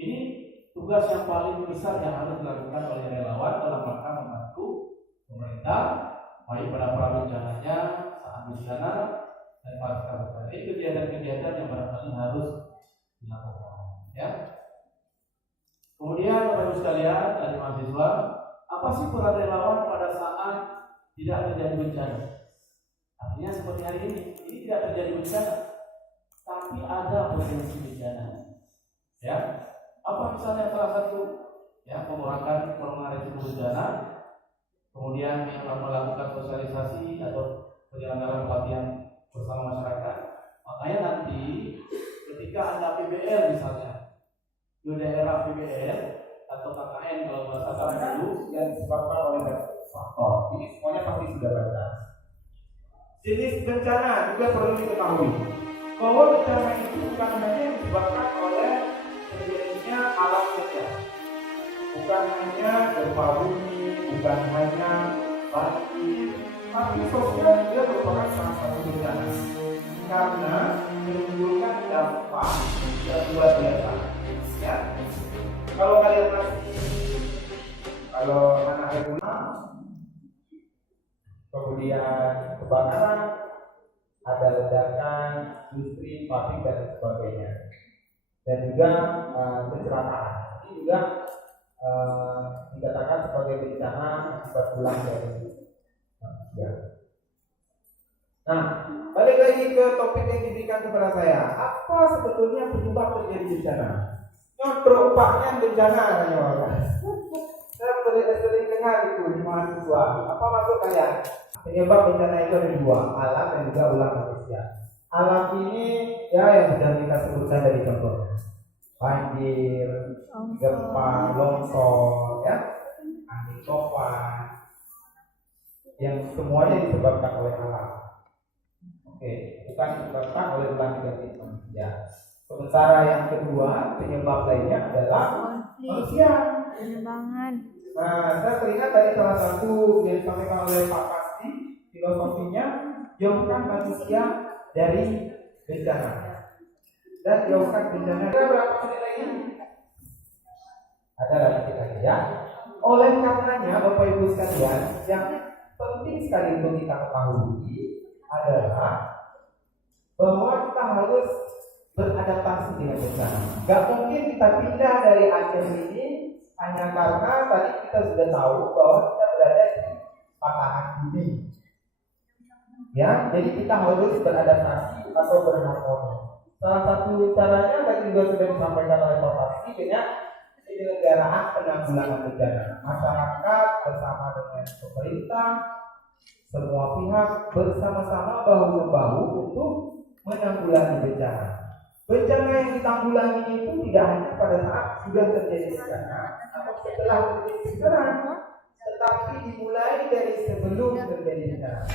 Ini tugas yang paling besar yang harus dilakukan oleh relawan dalam rangka membantu pemerintah baik pada prabencananya, saat bencana dan pasca bencana. Ini kegiatan-kegiatan yang barangkali harus dilakukan. Ya. Kemudian Bapak Ibu sekalian dari mahasiswa, apa sih peran relawan pada saat tidak terjadi bencana? Artinya seperti hari ini tidak terjadi bencana, tapi ada potensi bencana. Ya, apa misalnya salah satu ya pengurangan resiko bencana, kemudian melakukan sosialisasi atau penyelenggaraan pelatihan bersama masyarakat. Makanya nanti ketika Anda PBL misalnya di daerah PBL atau KKN kalau bahasa sekarang dulu yang disebabkan oleh faktor, ini semuanya pasti sudah baca. Jenis bencana juga perlu diketahui bahwa bencana itu bukan hanya disebabkan oleh terjadinya alam saja, bukan hanya gempa bumi, bukan hanya banjir, tapi sosial juga merupakan salah satu bencana karena menimbulkan dampak yang luar biasa. Ya, kalau kalian kalau anak regular, kemudian kebakaran, ada ledakan, industri, pabrik dan sebagainya, dan juga kecelakaan. Ini juga dikatakan sebagai bencana akibat ulang dari manusia. Nah, balik lagi ke topik yang diberikan kepada saya. Apa sebetulnya penyebab terjadi bencana? Terumpaknya bencana katanya orang. Saya sering dengar itu di mahasiswa. Apa maksud kalian? Penyebab bencana itu ada dua, alam dan juga ulah manusia. Alam ini ya yang sudah kita sebutkan dari contohnya, banjir, gempa, longsor, ya, angin topan, yang semuanya disebabkan oleh alam. Oke, bukan disebabkan oleh ulah negatif manusia. Sementara yang kedua, penyebab lainnya adalah manusia. Penerbangan. Nah, saya teringat dari salah satu yang disampaikan oleh Pak Pasti, filosofinya jauhkan manusia dari bencana dan jauhkan bencana. Berapa menit lagi? Ada lagi lagi ya. Oleh karenanya, Bapak Ibu sekalian, yang penting sekali untuk kita ketahui adalah bahwa kita harus beradaptasi dengan bencana. Gak mungkin kita pindah dari Aceh ini hanya karena tadi kita sudah tahu bahwa kita berada di patahan bumi. Ya, jadi kita harus beradaptasi atau berharmoni. Salah satu caranya tadi juga sudah disampaikan oleh Pak Pasti dengan penyelenggaraan penanggulangan bencana. Masyarakat bersama dengan pemerintah, semua pihak bersama-sama bahu-membahu untuk menanggulangi bencana. Bencana yang ditanggulangi itu tidak hanya pada saat sudah terjadi bencana atau setelah terjadi bencana, tetapi dimulai dari sebelum terjadi bencana.